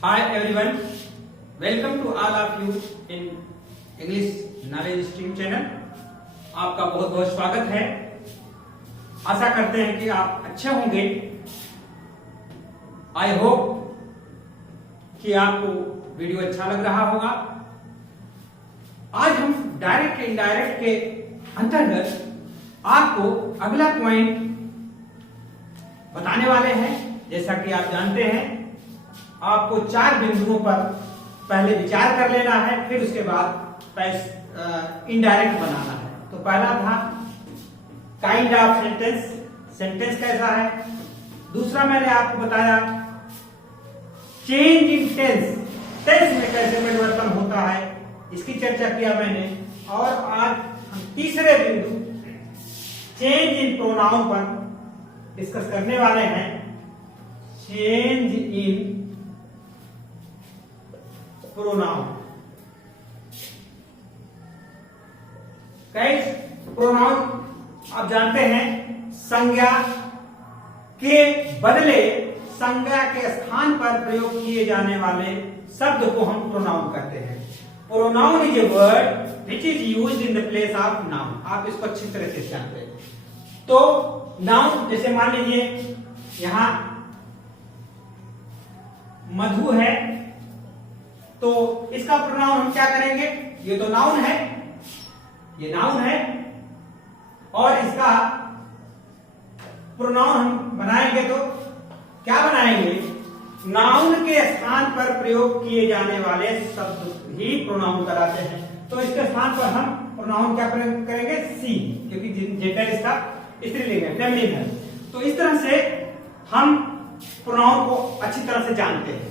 Hi everyone, welcome to all of you in English Knowledge Stream channel। आपका बहुत बहुत स्वागत है। आशा करते हैं कि आप अच्छे होंगे। आई होप कि आपको वीडियो अच्छा लग रहा होगा। आज हम डायरेक्ट इनडायरेक्ट के अंतर्गत आपको अगला पॉइंट बताने वाले हैं। जैसा कि आप जानते हैं, आपको 4 बिंदुओं पर पहले विचार कर लेना है, फिर उसके बाद इनडायरेक्ट बनाना है। तो पहला था काइंड ऑफ सेंटेंस, सेंटेंस कैसा है। दूसरा मैंने आपको बताया चेंज इन टेंस, टेंस में कैसे परिवर्तन होता है, इसकी चर्चा किया मैंने। और आज हम तीसरे बिंदु चेंज इन प्रोनाउन पर डिस्कस करने वाले हैं। Change in pronoun. कैसे प्रोनाउन आप जानते हैं, संज्ञा के बदले संज्ञा के स्थान पर प्रयोग किए जाने वाले शब्द को हम प्रोनाउन कहते हैं। Pronoun is a word which is used in the place of noun. आप इसको अच्छी तरह से जानते हैं। तो नाउन जैसे मान लीजिए यहां मधु है, तो इसका प्रोनाउन हम क्या करेंगे। ये तो नाउन है, ये नाउन है, और इसका प्रोनाउन हम बनाएंगे तो क्या बनाएंगे। नाउन के स्थान पर प्रयोग किए जाने वाले शब्द ही प्रोनाउन कराते हैं। तो इसके स्थान पर हम प्रोनाउन क्या प्रयोग करेंगे, सी, क्योंकि जेंडर इसका स्त्रीलिंग है, फेमिनिन है। तो इस तरह से हम प्रोनाउन को अच्छी तरह से जानते हैं।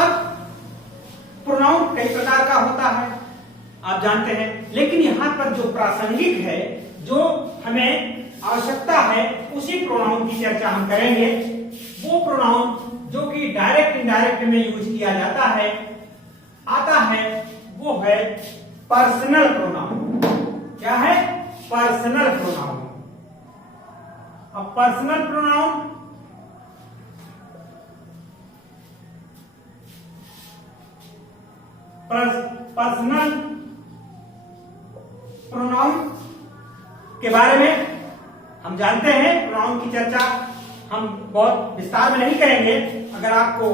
अब प्रोनाउन कई प्रकार का होता है, आप जानते हैं, लेकिन यहां पर जो प्रासंगिक है, जो हमें आवश्यकता है, उसी प्रोनाउन की चर्चा हम करेंगे। वो प्रोनाउन जो कि डायरेक्ट इनडायरेक्ट में यूज किया जाता है, आता है, वो है पर्सनल प्रोनाउन। क्या है, पर्सनल प्रोनाउन। अब पर्सनल प्रोनाउन पर्सनल प्रोनाउन के बारे में हम जानते हैं। प्रोनाउन की चर्चा हम बहुत विस्तार में नहीं करेंगे। अगर आपको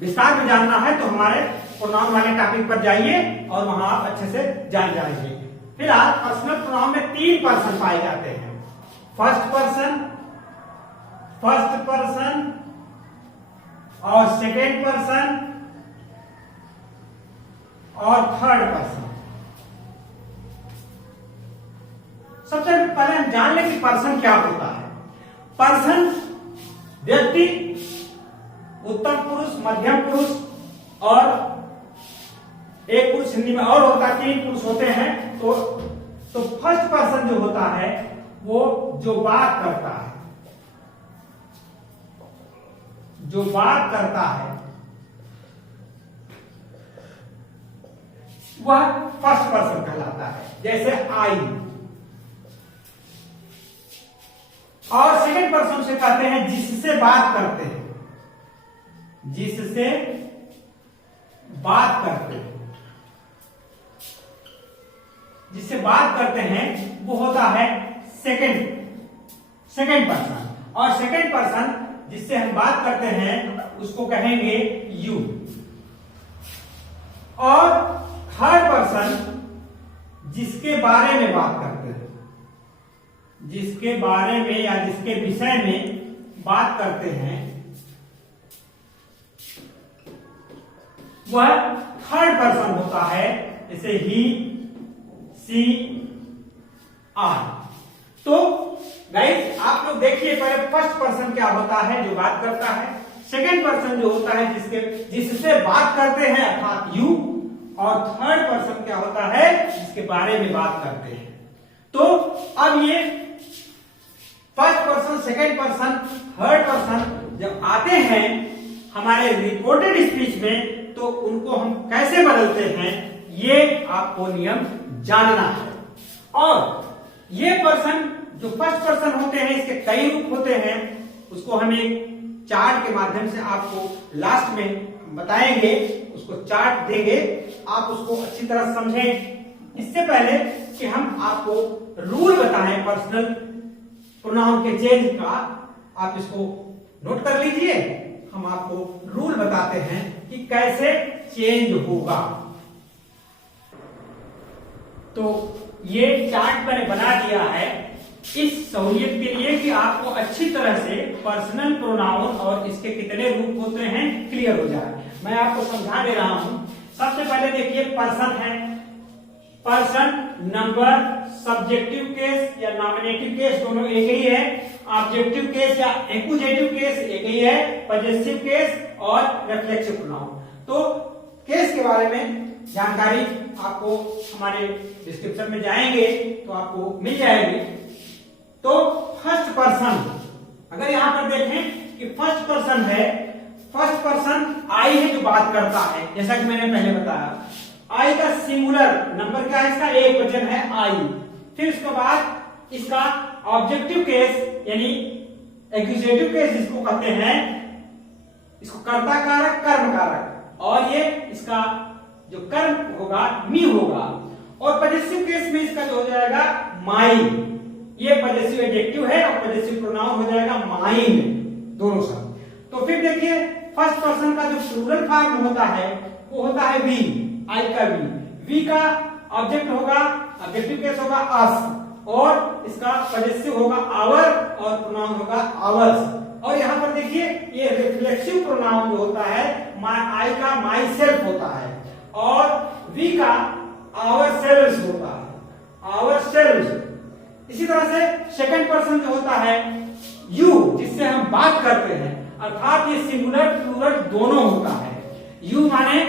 विस्तार में जानना है तो हमारे प्रोनाउन वाले टॉपिक पर जाइए और वहां आप अच्छे से जान जाएंगे। फिलहाल पर्सनल प्रोनाउन में 3 पर्सन पाए जाते हैं। फर्स्ट पर्सन और सेकेंड पर्सन और थर्ड पर्सन। सबसे पहले हम जान लें कि पर्सन क्या होता है। पर्सन व्यक्ति, उत्तम पुरुष, मध्यम पुरुष और एक पुरुष हिंदी में और होता है, 3 पुरुष होते हैं। तो फर्स्ट पर्सन जो होता है वो जो बात करता है, जो बात करता है, वह फर्स्ट पर्सन कहलाता है। जैसे आई। और सेकंड पर्सन से कहते हैं जिससे बात करते हैं, जिससे बात करते हैं, जिससे बात करते हैं, वो होता है सेकंड पर्सन। और सेकंड पर्सन जिससे हम बात करते हैं उसको कहेंगे यू। और थर्ड पर्सन जिसके बारे में बात करते हैं, जिसके बारे में या जिसके विषय में बात करते हैं, वह थर्ड पर्सन होता है। जैसे ही, सी, आर। तो गाइस आप लोग देखिए, पहले फर्स्ट पर्सन क्या होता है, जो बात करता है। सेकंड पर्सन जो होता है जिससे बात करते हैं, अर्थात यू। और थर्ड पर्सन क्या होता है, जिसके बारे में बात करते हैं। तो अब ये first person, second person, third person जब आते हैं हमारे रिपोर्टेड स्पीच में, तो उनको हम कैसे बदलते हैं, ये आपको नियम जानना है। और ये पर्सन जो फर्स्ट पर्सन होते हैं, इसके कई रूप होते हैं। उसको हम एक चार्ट के माध्यम से आपको लास्ट में बताएंगे, उसको चार्ट देंगे, आप उसको अच्छी तरह समझें। इससे पहले कि हम आपको रूल बताएं पर्सनल प्रोनाउन के चेंज का, आप इसको नोट कर लीजिए। हम आपको रूल बताते हैं कि कैसे चेंज होगा। तो ये चार्ट मैंने बना दिया है इस सहूलियत के लिए कि आपको अच्छी तरह से पर्सनल प्रोनाउन और इसके कितने रूप होते हैं क्लियर हो जाए। मैं आपको समझा दे रहा हूं। सबसे पहले देखिए पर्सन है, पर्सन, नंबर, सब्जेक्टिव केस या नॉमिनेटिव केस दोनों एक ही है, ऑब्जेक्टिव केस या एक्यूजेटिव केस एक ही है, पजेसिव केस और रिफ्लेक्सिव प्रोनाउन। तो केस के बारे में जानकारी आपको हमारे डिस्क्रिप्शन में जाएंगे तो आपको मिल जाएगी। तो फर्स्ट पर्सन, अगर यहां पर देखें कि फर्स्ट पर्सन है, फर्स्ट पर्सन आई है जो बात करता है, जैसा कि मैंने पहले बताया। आई का सिंगुलर नंबर क्या है, इसका एक वचन है आई। फिर उसके बाद इसका ऑब्जेक्टिव केस यानी एक्यूजेटिव केस जिसको कहते हैं, इसको कर्ता कारक कर्म कारक, और ये इसका जो कर्म होगा मी होगा। और पजेसिव केस में इसका जो हो जाएगा माई, ये पजेसिव एडजेक्टिव है और पजेसिव प्रोनाउन हो जाएगा माइन, दोनों शब्द। तो फिर देखिए फर्स्ट पर्सन का जो प्लूरल फॉर्म होता है वो होता है वी, आई का वी। वी का ऑब्जेक्ट होगा, ऑब्जेक्टिव केस होगा अस, और इसका पजेसिव होगा आवर और प्रोनाउन होगा आवर्स। और यहां पर देखिए ये रिफ्लेक्सिव प्रोनाउन जो होता है, आई का माई सेल्फ होता है और वी का आवर सेल्व्स होता है, आवर सेल्व्स। इसी तरह से सेकंड पर्सन जो होता है यू, जिससे हम बात करते हैं, अर्थात ये सिंगुलर प्लूरल दोनों होता है। यू माने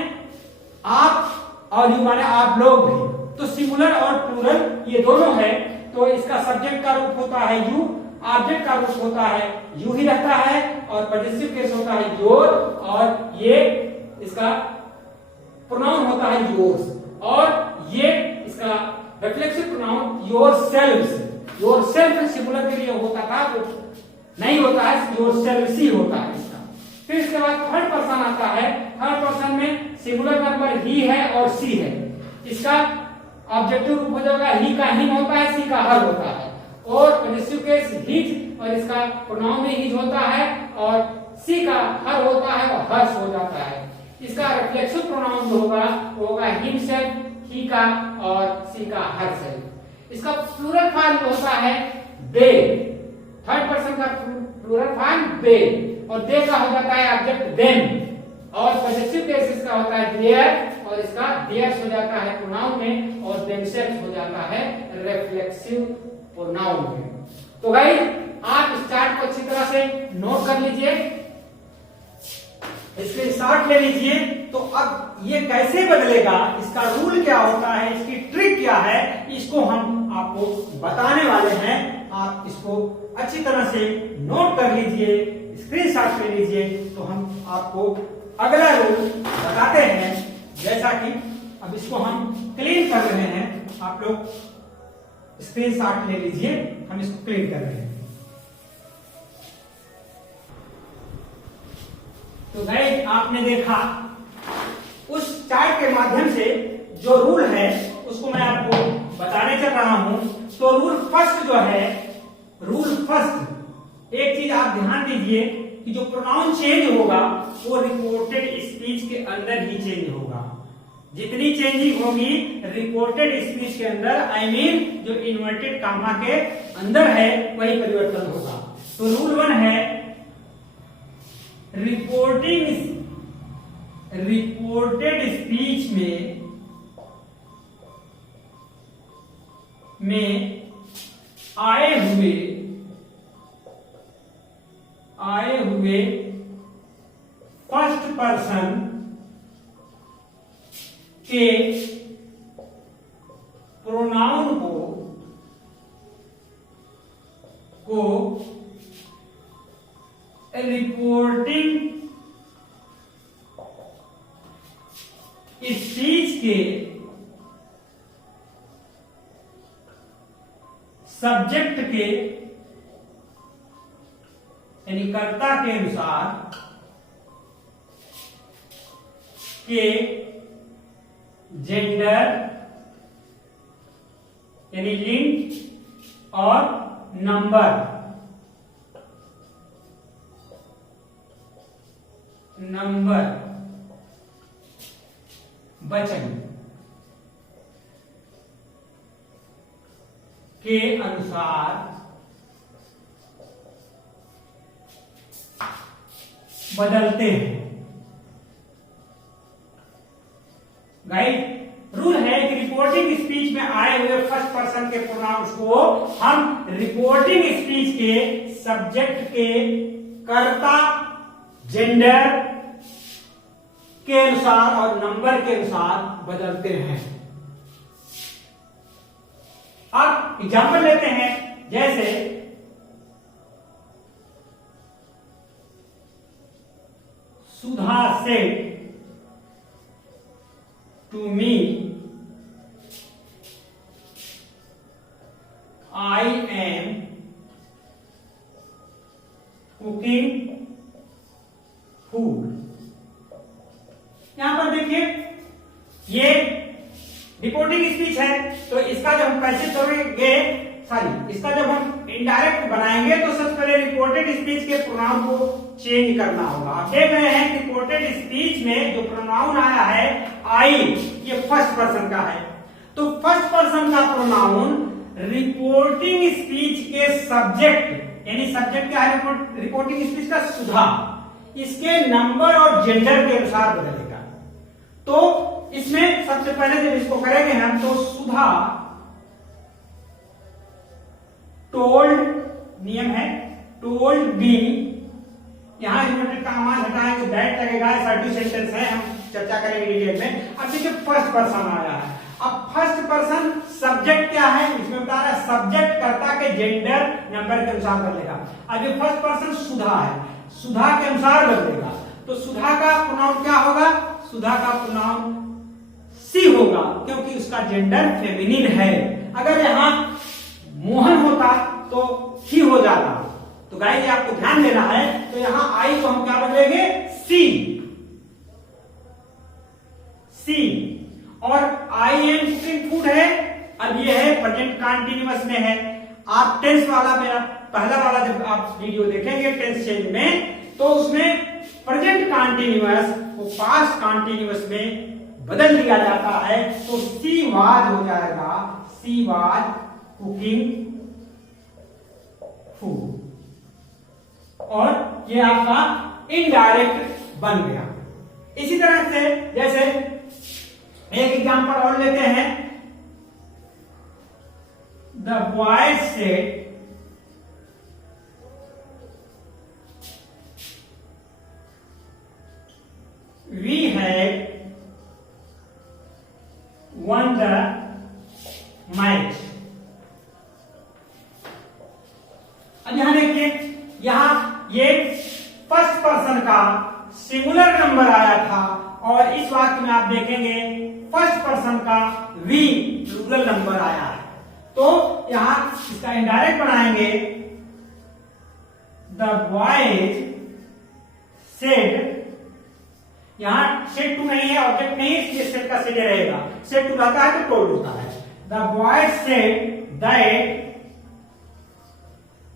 आप और यू माने आप लोग भी, तो सिंगुलर और प्लूरल ये दोनों है। तो इसका सब्जेक्ट का रूप होता है यू, ऑब्जेक्ट का रूप होता है यू ही रहता है, और पजेसिव केस होता है योर, और ये इसका प्रोनाउन होता है योर्स, और ये इसका reflexive pronoun yourselves. Yourself singular के लिए होता था, तो नहीं होता है, योरसेल्व्स ही होता है इसका। फिर इसके बाद थर्ड पर्सन आता है। थर्ड पर्सन में सिंगुलर नंबर ही है और सी है। इसका ऑब्जेक्टिव रूप हो जाएगा ही का हिम होता है, सी का हर होता है, और पजेसिव केस हिज, और इसका प्रोनाउन भी हिज होता है, और सी का हर होता है और हर्ष हो जाता है। इसका रिफ्लेक्सिव प्रोनाउन जो होगा वो होगा हिमसेल्फ, ही का और सी का हरसेल्फ। इसका प्लूरल फॉर्म जो होता है दे, थर्ड पर्सन का प्लूरल फॉर्म दे, और दे का हो जाता है ऑब्जेक्ट देम, और पजेसिव केस इसका होता है देयर, और इसका देयर्स हो जाता है प्रोनाउन में, और देमसेल्व्स हो जाता है रिफ्लेक्सिव प्रोनाउन में। तो गाइस आप इस चार्ट को अच्छी तरह से नोट कर लीजिए, इसके शॉर्ट ले लीजिए। तो अब ये कैसे बदलेगा, इसका रूल क्या होता है, इसकी ट्रिक क्या है, इसको हम आपको बताने वाले हैं। आप इसको अच्छी तरह से नोट कर लीजिए, स्क्रीनशॉट ले लीजिए। तो हम आपको अगला रूल बताते हैं, जैसा कि अब इसको हम क्लीन कर रहे हैं। आप लोग स्क्रीनशॉट ले लीजिए, हम इसको क्लीन कर रहे हैं। तो गाइस आपने देखा उस चार्ट के माध्यम से जो रूल है उसको मैं आपको बताने चल रहा हूं। तो रूल फर्स्ट जो है, रूल फर्स्ट, एक चीज आप ध्यान दीजिए कि जो प्रोनाउन चेंज होगा वो रिपोर्टेड स्पीच के अंदर ही चेंज होगा। जितनी चेंजिंग होगी रिपोर्टेड स्पीच के अंदर, आई मीन जो इन्वर्टेड कामा के अंदर है, वही परिवर्तन होगा। तो रूल वन है रिपोर्टेड स्पीच में आए हुए फर्स्ट पर्सन के प्रोनाउन को रिपोर्टिंग स्पीच के सब्जेक्ट के यानी कर्ता के अनुसार के जेंडर यानी लिंग और नंबर वचन के अनुसार बदलते हैं। गाइड रूल है कि रिपोर्टिंग स्पीच में आए हुए फर्स्ट पर्सन के प्रोनाउंस को हम रिपोर्टिंग स्पीच के सब्जेक्ट के कर्ता जेंडर के अनुसार और नंबर के अनुसार बदलते हैं। अब एग्जाम्पल लेते हैं, जैसे Sudha said to me I am cooking food. यहां पर देखिए ये रिपोर्टिंग स्पीच है, तो इसका जब हम पैसे करेंगे, इसका जब हम इनडायरेक्ट बनाएंगे तो सबसे पहले रिपोर्टेड स्पीच के प्रोनाउन को चेंज करना होगा। आप देख रहे हैं कि रिपोर्टेड स्पीच में जो प्रोनाउन आया है आई, ये फर्स्ट पर्सन का है, तो फर्स्ट पर्सन का प्रोनाउन रिपोर्टिंग स्पीच के सब्जेक्ट यानी सब्जेक्ट क्या है रिपोर्टिंग स्पीच का सुधा, इसके नंबर और जेंडर के अनुसार बदलेगा। तो इसमें सबसे पहले जब इसको करेंगे हम, तो सुधा टोल्ड, नियम है टोल्ड मी, यहां इन्वर्टेड कॉमा हटाएं तो दैट लगेगा, सर्टिव सेंटेंस है, हम चर्चा करेंगे डिटेल में। अब देखिए फर्स्ट पर्सन आया है, अब फर्स्ट पर्सन सब्जेक्ट क्या है इसमें बता रहा है, सब्जेक्ट कर्ता के जेंडर नंबर के अनुसार बदलेगा। अब ये फर्स्ट पर्सन सुधा है, सुधा के अनुसार बदलेगा, तो सुधा का प्रोनाउन क्या होगा, सुधा का प्रोनाउन सी होगा क्योंकि उसका जेंडर फेमिनिन है। अगर यहां मोहन होता तो ही हो जाता। तो गाइस आपको ध्यान देना है, तो यहां आई को हम क्या बदलेंगे, सी, सी। और आई एम कुकिंग फूड है, अब ये है प्रेजेंट कंटीन्यूअस में है। आप टेंस वाला मेरा पहला वाला जब आप वीडियो देखेंगे टेंस चेंज में, तो उसमें प्रेजेंट कंटीन्यूअस को पास्ट कंटीन्यूअस में बदल दिया जाता है, तो सी वाज हो जाएगा सी वाज कुकिंग फूड, और ये आपका इनडायरेक्ट बन गया। इसी तरह से जैसे एक एग्जांपल और लेते हैं, the boy said we had won the match। अब यहां देखिए, यहां ये फर्स्ट पर्सन का सिंगुलर नंबर आया था, और इस वाक्य में आप देखेंगे फर्स्ट पर्सन का वी प्लूरल नंबर आया है। तो यहां इसका इनडायरेक्ट बनाएंगे, द बॉयज सेड, यहां सेड टू नहीं है, ऑब्जेक्ट नहीं है, इसलिए सेड का सेड रहेगा, सेड टू रहता है तो टोल्ड होता है। द बॉय सेड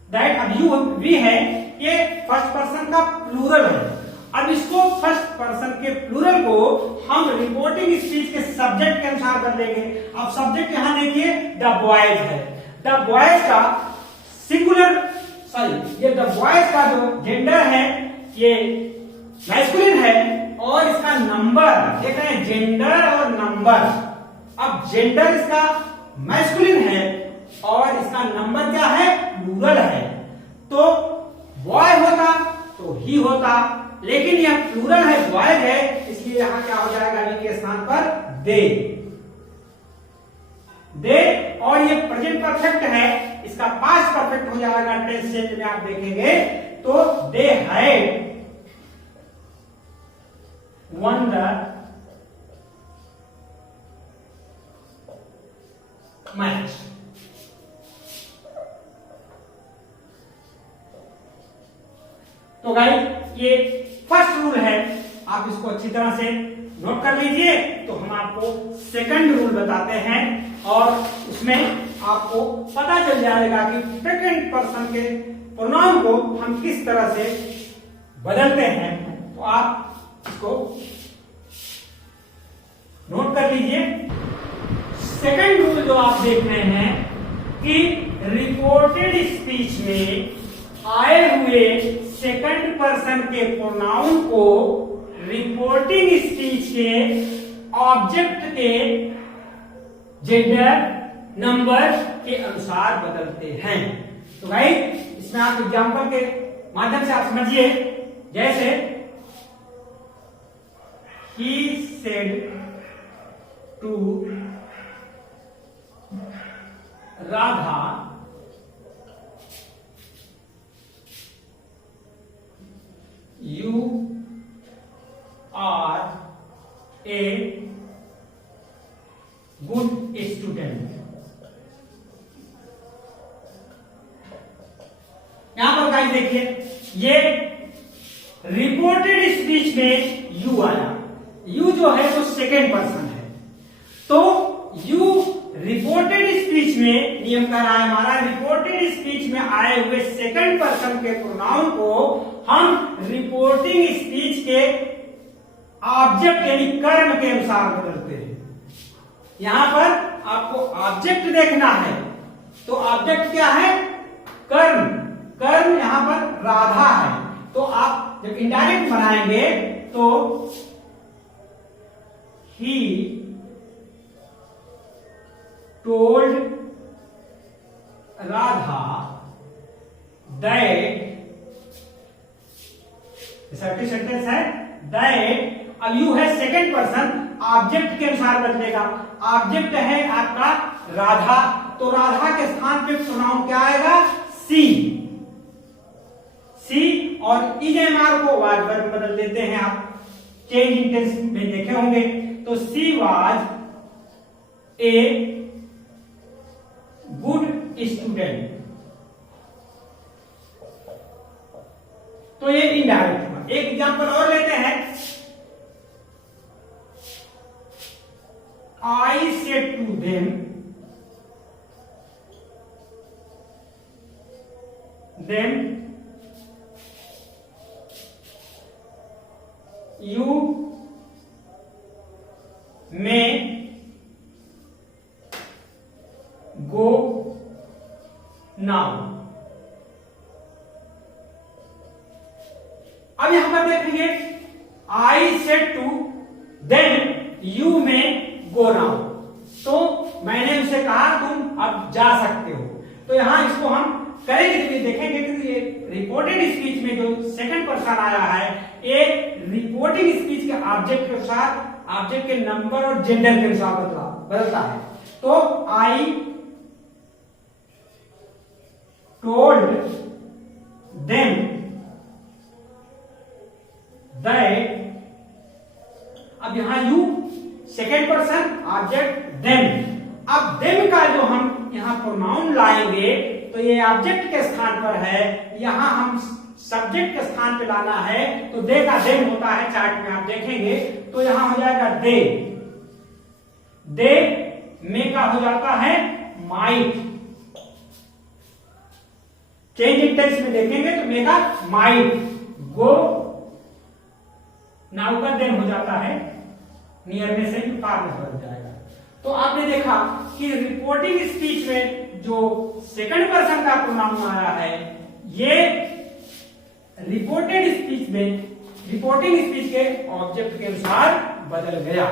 दैट अब यू वी है, ये फर्स्ट पर्सन का प्लूरल है। अब इसको फर्स्ट पर्सन के प्लूरल को हम रिपोर्टिंग स्पीच के सब्जेक्ट के अनुसार बदलेंगे। अब सब्जेक्ट यहां देखिए द बॉयज है, द बॉयज का सिंगुलर ये द बॉयज का जो जेंडर है ये मैस्कुलिन है, और इसका नंबर देख रहे हैं, जेंडर और नंबर। अब जेंडर इसका मैस्कुलिन है और इसका नंबर क्या है, प्लूरल है। तो बॉय होता तो ही होता, लेकिन यह प्लूरल है, बॉय है, इसलिए यहां क्या हो जाएगा, वी के स्थान पर दे, दे। और ये प्रेजेंट परफेक्ट है, इसका पास्ट परफेक्ट हो जाएगा टेंस चेंज में आप देखेंगे, तो they had won the match। Guys ये फर्स्ट रूल है, आप इसको अच्छी तरह से नोट कर लीजिए। तो हम आपको सेकंड रूल बताते हैं और उसमें आपको पता चल जाएगा कि सेकंड पर्सन के प्रोनाउन को हम किस तरह से बदलते हैं। तो आप इसको नोट कर लीजिए। सेकंड रूल जो आप देख रहे हैं कि रिपोर्टेड स्पीच में आए हुए सेकंड पर्सन के प्रोनाउन को रिपोर्टिंग स्पीच के ऑब्जेक्ट के जेंडर नंबर के अनुसार बदलते हैं। तो भाई इसमें आप एग्जांपल के माध्यम से आप समझिए, जैसे he said to Radha you are a good student। यहां पर गाइस देखिए, ये रिपोर्टेड स्पीच में यू आया। यू जो है वो सेकेंड पर्सन है, तो यू रिपोर्टेड स्पीच में नियम कह रहा है हमारा, रिपोर्टेड स्पीच में आए हुए सेकंड पर्सन के प्रोनाउन को हम रिपोर्टिंग स्पीच के ऑब्जेक्ट यानी कर्म के अनुसार बदलते हैं। यहां पर आपको ऑब्जेक्ट देखना है, तो ऑब्जेक्ट क्या है? कर्म। कर्म यहां पर राधा है, तो आप जब इनडायरेक्ट बनाएंगे तो he told Radha that, sentence है दैट। अब यू है सेकंड पर्सन, ऑब्जेक्ट के अनुसार बदलेगा। ऑब्जेक्ट है आपका राधा, तो राधा के स्थान पे प्रोनाउन क्या आएगा? सी। सी और इजेएमआर को वाज वर्ब में बदल देते हैं आप, चेंज इन टेंस में देखे होंगे। तो she was a good student, तो ये इनडायरेक्ट हुआ। एक एग्जांपल और लेते हैं, I said to them you may go now। अब यहां पर देखेंगे, I said to them you may go now, तो मैंने उसे कहा तुम अब जा सकते हो। तो यहां इसको हम करेंगे तो ये देखेंगे कि ये रिपोर्टेड स्पीच में जो सेकंड पर्सन आया है, ये रिपोर्टिंग स्पीच के ऑब्जेक्ट के अनुसार, ऑब्जेक्ट के नंबर और जेंडर के अनुसार बदलता है। तो आई टोल्ड देम दैट, अब यहां you second person, object them. अब देम का जो हम यहां प्रोनाउन लाएंगे तो ये ऑब्जेक्ट के स्थान पर है, यहां हम सब्जेक्ट के स्थान पे लाना है। तो दे का देम होता है, चार्ट में आप देखेंगे तो यहां हो जाएगा दे। दे में का हो जाता है माइट, चेंज इन टेंस में देखेंगे तो मे का माइट। गो नाउ का देम हो जाता है, नियर में से फार में बदल जाएगा। तो आपने देखा कि रिपोर्टिंग स्पीच में जो सेकंड पर्सन का प्रोनाउन आया है, ये रिपोर्टेड स्पीच में, रिपोर्टिंग स्पीच के ऑब्जेक्ट के अनुसार बदल गया।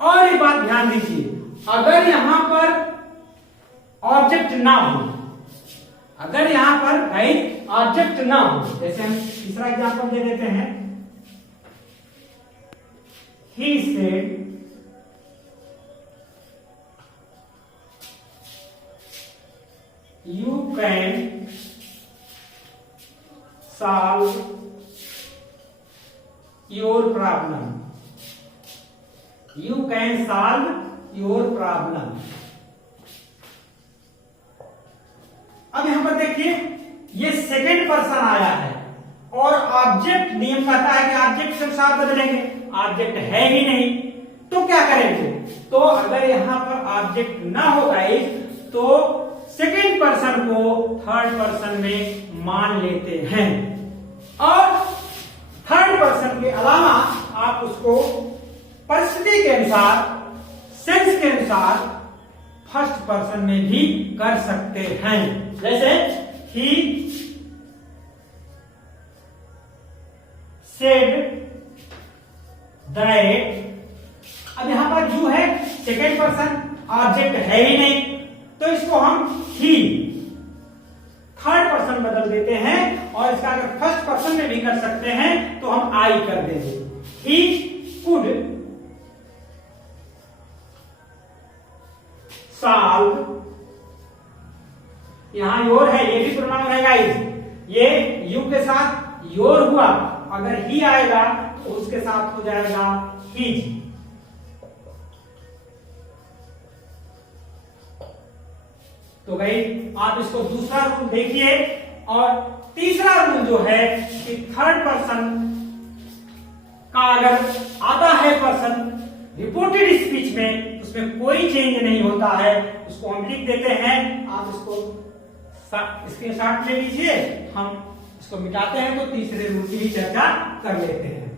और एक बात ध्यान दीजिए, अगर यहां पर ऑब्जेक्ट ना हो, अगर यहां पर भाई ऑब्जेक्ट ना हो, जैसे हम तीसरा एग्जांपल दे देते हैं, he said you can solve your problem, you can solve your problem। अब यहां पर देखिए, ये सेकंड पर्सन आया है और ऑब्जेक्ट नियम कहता है कि ऑब्जेक्ट के अनुसार बदलेंगे, ऑब्जेक्ट है ही नहीं तो क्या करेंगे। तो अगर यहां पर ऑब्जेक्ट ना हो गाइस तो सेकेंड पर्सन को थर्ड पर्सन में मान लेते हैं और थर्ड पर्सन के अलावा आप उसको परिस्थिति के अनुसार, सेंस के अनुसार फर्स्ट पर्सन में भी कर सकते हैं। जैसे ही सेड दैट, अब यहां पर यू है सेकेंड पर्सन, ऑब्जेक्ट है ही नहीं तो इसको हम ही थर्ड पर्सन बदल देते हैं और इसका अगर फर्स्ट पर्सन में भी कर सकते हैं तो हम आई कर देंगे। ही कुड सॉल्व, यहां योर है, ये भी प्रोनाउन है गाइस, ये यू के साथ योर हुआ, अगर ही आएगा तो उसके साथ हो जाएगा हीज। तो भाई आप इसको दूसरा रूल देखिए और तीसरा रूल जो है कि थर्ड पर्सन का अगर आता है पर्सन रिपोर्टेड स्पीच में उसमें कोई चेंज नहीं होता है, उसको हम लिख देते हैं। आप इसको स्क्रीनशॉट ले लीजिए, हम इसको मिटाते हैं तो तीसरे रूल की भी चर्चा कर लेते हैं।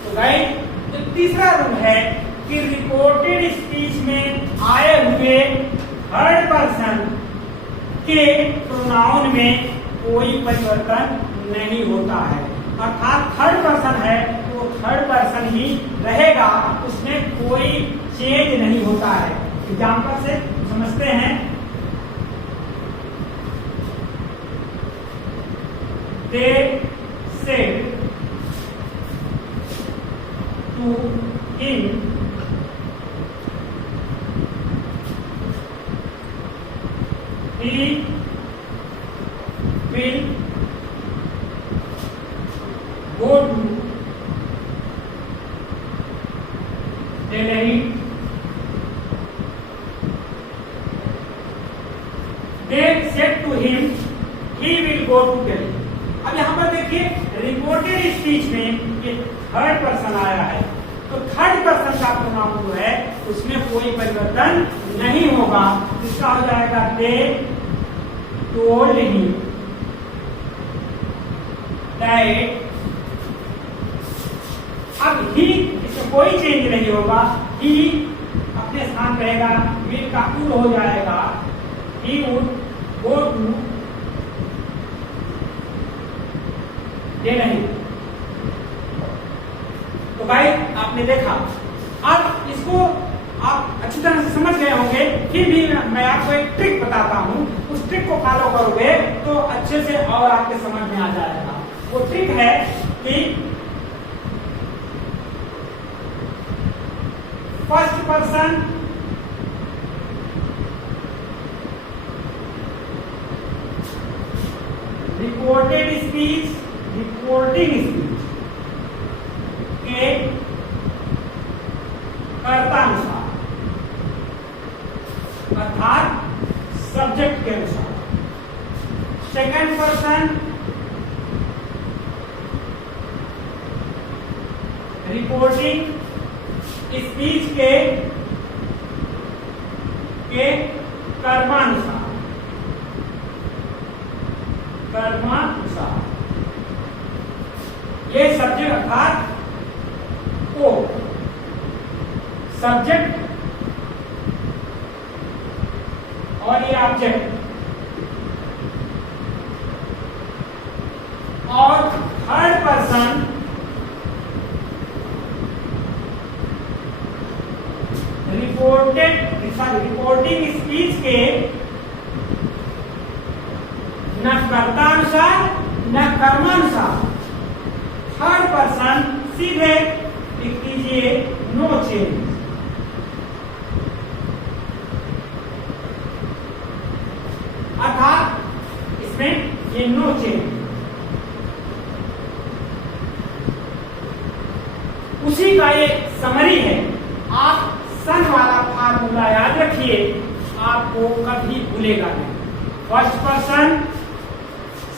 तो भाई जो तीसरा रूल है कि रिपोर्टेड स्पीच में आए हुए थर्ड पर्सन के प्रोनाउन में कोई परिवर्तन नहीं होता है, अर्थात थर्ड पर्सन है तो थर्ड पर्सन ही रहेगा, उसमें कोई चेंज नहीं होता है। एग्जाम्पल से समझते हैं, they said to him he will go to Delhi, they said to him he will go to Delhi। अब यहां पर देखिए रिपोर्टेड स्पीच में ये थर्ड पर्सन आया है तो थर्ड पर्सन का प्रोनाउन जो है उसमें कोई परिवर्तन नहीं होगा, इसका हो जाएगा दे टोल्ड हिम दैट। अब ही इसमें कोई चेंज नहीं होगा, ही अपने स्थान रहेगा, विल का वुड हो जाएगा, he would go to Delhi. तो भाई आपने देखा, अब इसको आप अच्छी तरह से समझ गए होंगे, फिर भी मैं आपको एक ट्रिक बताता हूं, उस ट्रिक को फॉलो करोगे तो अच्छे से और आपके समझ में आ जाएगा। वो ट्रिक है कि first person reported speech, reporting speech के कर्तानुसार अर्थात सब्जेक्ट के अनुसार, सेकंड पर्सन रिपोर्टिंग स्पीच के कर्मानुसार, ये सब्जेक्ट अर्थात ओ सब्जेक्ट और ये ऑब्जेक्ट, और थर्ड पर्सन रिपोर्टिंग स्पीच के न कर्तानुसार न कर्मानुसार, थर्ड पर्सन सीधे लिख दीजिए नो चेंज। अर्थात इसमें ये नो चेंज, उसी का ये समरी है। आप सन वाला फार्मूला याद रखिए, आपको कभी भूलेगा नहीं। फर्स्ट पर्सन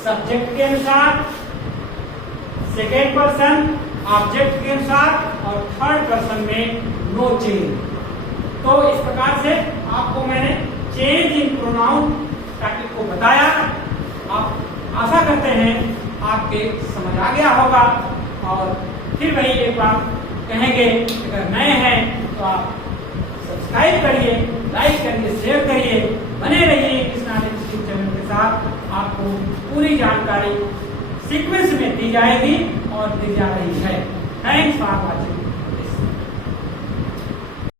सब्जेक्ट के अनुसार, सेकेंड पर्सन ऑब्जेक्ट के अनुसार और थर्ड पर्सन में नो चेंज। तो इस प्रकार से आपको मैंने चेंज इन प्रोनाउन टॉपिक को बताया। आप आशा करते हैं आपके समझ आ गया होगा। और फिर वही एक बार कहेंगे, अगर नए हैं तो आप सब्सक्राइब करिए, लाइक करिए, शेयर करिए, बने रहिए कृष्णा यूट्यूब चैनल के साथ। आपको पूरी जानकारी सीक्वेंस में दी जाएगी और दी जा रही है। Thanks for watching.